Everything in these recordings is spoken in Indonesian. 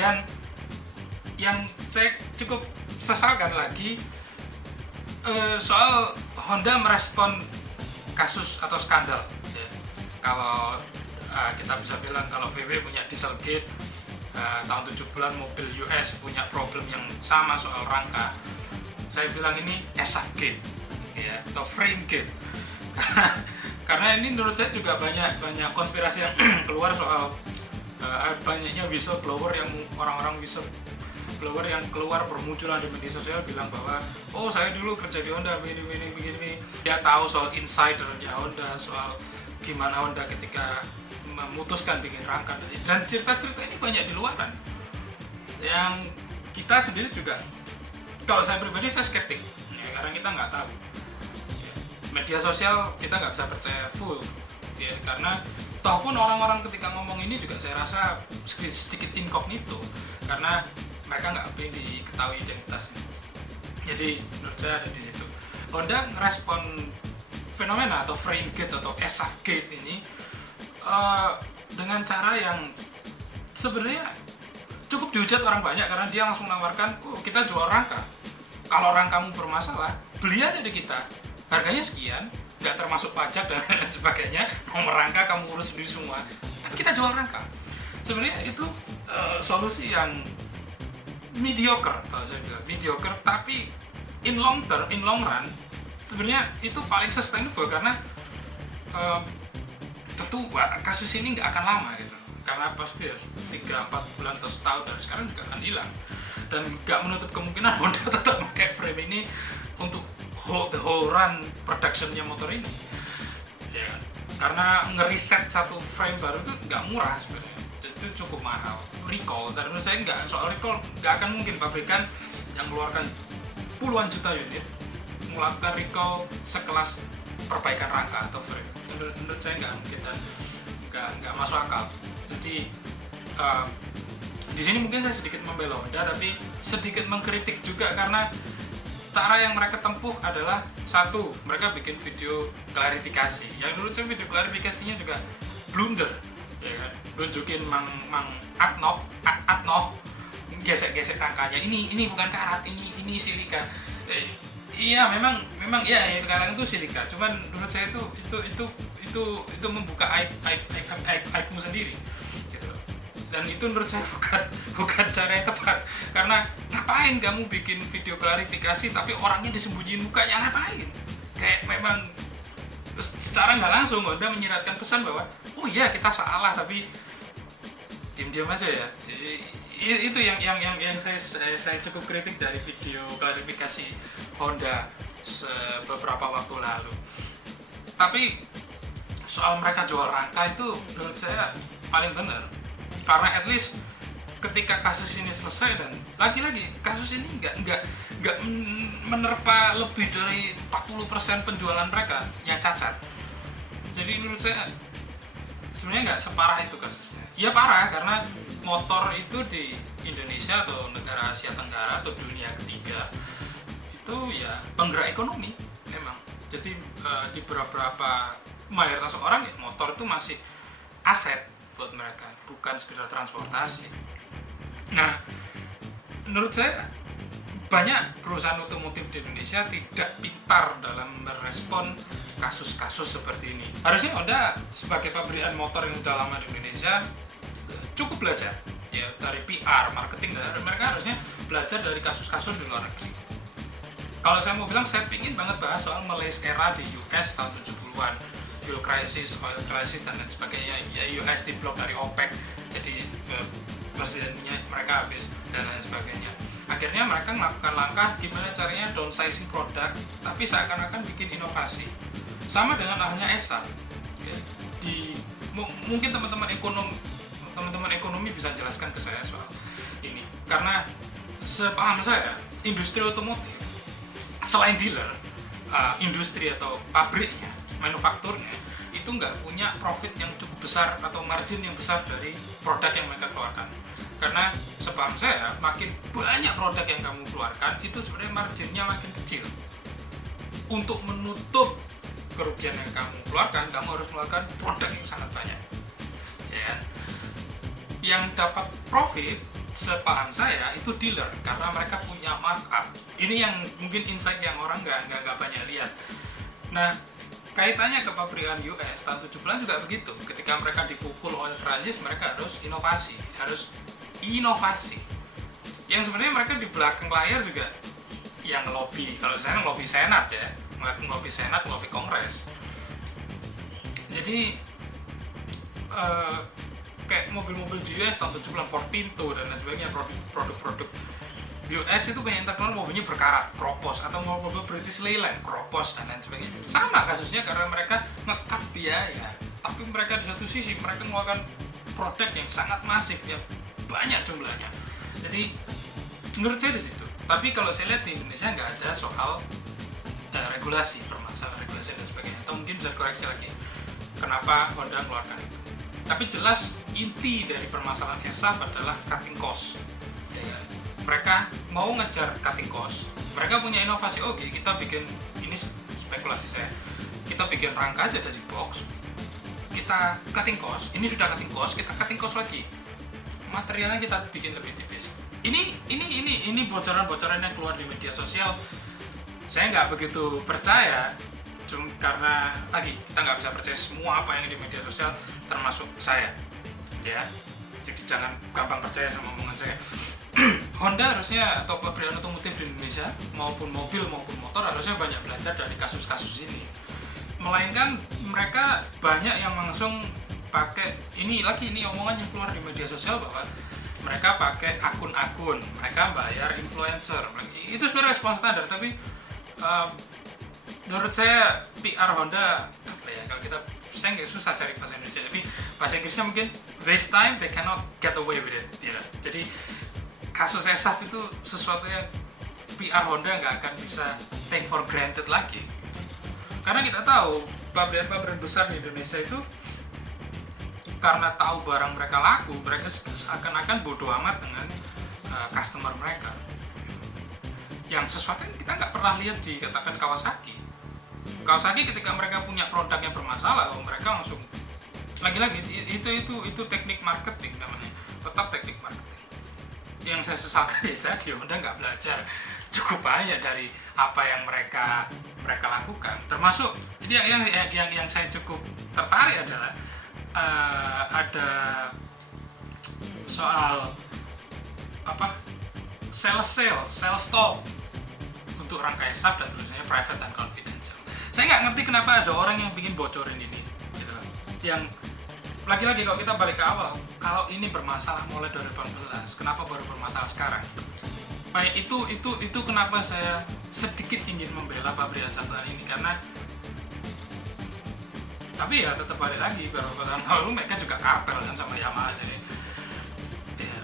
Kemudian yang saya cukup sesalkan lagi soal Honda merespon kasus atau skandal ya. Kalau kita bisa bilang kalau VW punya Dieselgate, tahun 70-an mobil US punya problem yang sama soal rangka, saya bilang ini SAF-gate ya, atau frame-gate. Karena ini menurut saya juga banyak konspirasi yang keluar soal banyaknya whistleblower yang orang-orang whistleblower yang keluar bermunculan di media sosial bilang bahwa oh saya dulu kerja di Honda begini, dia tahu soal insidernya Honda, soal gimana Honda ketika memutuskan bikin rangka, dan cerita-cerita ini banyak di luaran yang kita sendiri juga, kalau saya pribadi saya skeptik ya, karena kita nggak tahu ya, media sosial kita nggak bisa percaya full ya, karena toh pun orang-orang ketika ngomong ini juga saya rasa sedikit incognito karena mereka nggak pengen diketahui identitasnya. Jadi menurut saya ada di situ. Honda ngerespon fenomena atau frame gate atau SAF gate ini dengan cara yang sebenarnya cukup dihujat orang banyak, karena dia langsung menawarkan, oh kita jual rangka, kalau rangkamu bermasalah beli aja di kita, harganya sekian, nggak termasuk pajak dan sebagainya, mau merangka kamu urus sendiri semua, tapi kita jual rangka. Sebenarnya itu solusi yang mediocre, kalau saya bilang mediocre, tapi in long run sebenarnya itu paling sustainable, karena tentu kasus ini nggak akan lama gitu, karena pasti 3-4 bulan atau setahun dari sekarang juga akan hilang, dan nggak menutup kemungkinan Honda tetap pakai frame ini untuk the whole run productionnya motor ini ya, karena ngeriset satu frame baru itu nggak murah sebenarnya, itu cukup mahal. Recall, dan menurut saya soal recall nggak akan mungkin pabrikan yang mengeluarkan puluhan juta unit melakukan recall sekelas perbaikan rangka atau frame. Menurut saya nggak mungkin dan nggak masuk akal. Jadi di sini mungkin saya sedikit membela Honda, tapi sedikit mengkritik juga karena cara yang mereka tempuh adalah satu, mereka bikin video klarifikasi. Yang menurut saya video klarifikasinya juga blunder, ya kan? Nunjukin Mang Atnoh gesek-gesek rangkanya. Ini bukan karat, ini silika. Iya memang ya sekarang itu silika. Cuman menurut saya itu membuka aibmu sendiri. Dan itu menurut saya bukan cara yang tepat, karena ngapain kamu bikin video klarifikasi tapi orangnya disembunyiin mukanya, ngapain? Kayak memang secara nggak langsung Honda menyiratkan pesan bahwa oh iya kita salah, tapi diam-diam aja ya. Itu yang saya cukup kritik dari video klarifikasi Honda beberapa waktu lalu. Tapi soal mereka jual rangka itu menurut saya paling benar, karena at least ketika kasus ini selesai, dan lagi-lagi kasus ini nggak menerpa lebih dari 40% penjualan mereka yang cacat. Jadi menurut saya sebenarnya nggak separah itu kasusnya. Ya parah, karena motor itu di Indonesia atau negara Asia Tenggara atau dunia ketiga itu ya penggerak ekonomi memang. Jadi di beberapa mayoritas orang ya motor itu masih aset buat mereka, bukan sekedar transportasi. Nah, menurut saya banyak perusahaan otomotif di Indonesia tidak pintar dalam merespon kasus-kasus seperti ini. Harusnya Honda sebagai pabrikan motor yang sudah lama di Indonesia cukup belajar ya dari PR, marketing, dan mereka harusnya belajar dari kasus-kasus di luar negeri. Kalau saya mau bilang, saya pingin banget bahas soal Malaise era di US tahun 70-an, fuel crisis, oil crisis, dan lain sebagainya. Ya, US diblok dari OPEC, jadi presidennya mereka habis, dan lain sebagainya. Akhirnya mereka melakukan langkah gimana caranya downsizing produk, tapi seakan-akan bikin inovasi. Sama dengan halnya ESA. Ya, mungkin teman-teman ekonomi bisa jelaskan ke saya soal ini, karena sepaham saya industri otomotif selain dealer, industri atau pabriknya, manufakturnya itu nggak punya profit yang cukup besar atau margin yang besar dari produk yang mereka keluarkan. Karena sepaham saya makin banyak produk yang kamu keluarkan itu sebenarnya marginnya makin kecil. Untuk menutup kerugian yang kamu keluarkan, kamu harus mengeluarkan produk yang sangat banyak, ya. Yang dapat profit sepaham saya itu dealer karena mereka punya markup. Ini yang mungkin insight yang orang nggak banyak lihat. Nah, kaitannya ke pabrikan US tahun 70-an juga begitu. Ketika mereka dipukul oleh krisis, mereka harus inovasi. Yang sebenarnya mereka di belakang layar juga yang lobby. Kalau saya lobby senat ya, lobby senat, lobby kongres. Jadi kayak mobil-mobil di US tahun 70-an, Ford Pinto dan lain sebagainya, produk-produk US itu banyak yang terkenal mobilnya berkarat, kropos, atau mobil British Leyland, kropos dan lain sebagainya. Sama kasusnya karena mereka nge-cut biaya, tapi mereka di satu sisi mereka mengeluarkan produk yang sangat masif, yang banyak jumlahnya. Jadi menurut saya di situ. Tapi kalau saya lihat di Indonesia nggak ada soal regulasi, permasalahan regulasi dan sebagainya. Atau mungkin bisa koreksi lagi kenapa Honda mengeluarkan itu. Tapi jelas inti dari permasalahan ESAF adalah cutting cost. Mereka mau ngejar cutting cost. Mereka punya inovasi, oke, kita bikin, ini spekulasi saya, kita bikin rangka aja dari box, kita cutting cost, ini sudah cutting cost, kita cutting cost lagi, materialnya kita bikin lebih tipis. Ini bocoran-bocoran yang keluar di media sosial, saya nggak begitu percaya. Cuma karena lagi kita nggak bisa percaya semua apa yang di media sosial, termasuk saya, ya. Jadi jangan gampang percaya sama omongan saya. Honda harusnya, atau pabrikan otomotif di Indonesia maupun mobil maupun motor harusnya banyak belajar dari kasus-kasus ini. Melainkan mereka banyak yang langsung pakai ini omongan yang keluar di media sosial bahwa mereka pakai akun-akun, mereka bayar influencer. Itu sebenarnya respon standar, tapi menurut saya PR Honda apa ya, kalau saya nggak susah cari bahasa Indonesia, tapi bahasa Inggrisnya mungkin this time they cannot get away with it, ya. Jadi kasus ESAF itu sesuatu yang PR Honda nggak akan bisa take for granted lagi, karena kita tahu pabrik-pabrik besar di Indonesia itu karena tahu barang mereka laku, mereka seakan-akan bodoh amat dengan customer mereka. Yang sesuatu yang kita nggak pernah lihat di katakan Kawasaki ketika mereka punya produk yang bermasalah, mereka langsung lagi-lagi itu teknik marketing namanya, tetap teknik marketing. Yang saya sesalkan di Honda nggak belajar cukup banyak dari apa yang mereka lakukan, termasuk yang saya cukup tertarik adalah ada soal apa sales talk untuk rangka ESAF dan tulisannya private and confidential. Saya nggak ngerti kenapa ada orang yang ingin bocorin ini, gitu. Yang lagi-lagi kalau kita balik ke awal, kalau ini bermasalah mulai 2018, kenapa baru bermasalah sekarang? Baik, itu kenapa saya sedikit ingin membela pabrikan satuan ini, karena tapi ya tetap balik lagi, beberapa tahun lalu mereka juga kartel kan sama Yamaha. Jadi ya.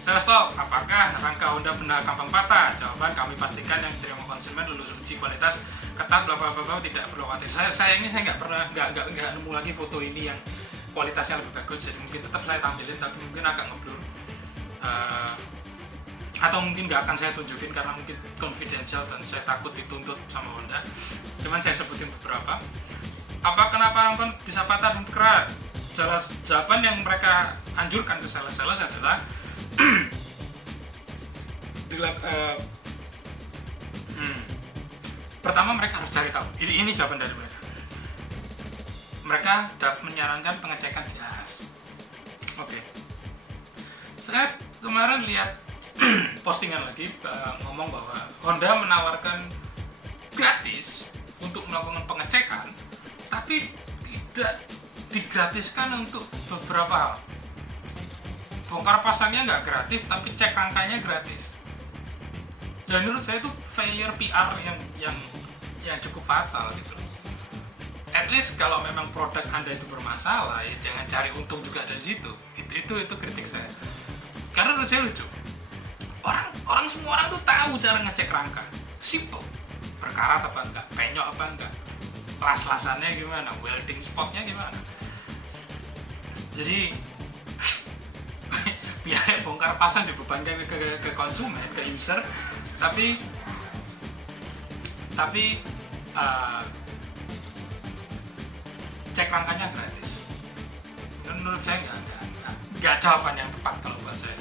Sales talk, apakah rangka Honda benar gampang patah? Jawaban, kami pastikan yang diterima konsumen lulus uji kualitas ketat, bla bla bla, tidak perlu khawatir. Saya nggak pernah nggak nemu lagi foto ini yang kualitasnya lebih bagus, jadi mungkin tetap saya tampilin, tapi mungkin agak ngeblur, atau mungkin nggak akan saya tunjukin karena mungkin confidential dan saya takut dituntut sama Honda. Cuman saya sebutin beberapa. Kenapa rangkon bisa patah dan berkerak? Jawaban yang mereka anjurkan ke sales-sales adalah pertama mereka harus cari tahu. Ini jawaban dari mereka. Mereka menyarankan pengecekan di AHAS. Oke. Saya kemarin lihat postingan lagi ngomong bahwa Honda menawarkan gratis untuk melakukan pengecekan, tapi tidak digratiskan untuk beberapa hal. Bongkar pasangnya nggak gratis, tapi cek rangkanya gratis. Dan menurut saya itu failure PR yang cukup fatal gitu. At least kalau memang produk Anda itu bermasalah, ya jangan cari untung juga dari situ. Itu kritik saya. Karena menurut saya lucu. Semua orang tuh tahu cara ngecek rangka. Simple. Berkarat apa enggak, penyok apa enggak, las-lasannya gimana, welding spotnya gimana. Jadi biaya bongkar pasang dibebankan ke konsumen, ke user, tapi cek rangkanya gratis. Dan menurut saya nggak jawaban yang tepat kalau buat saya.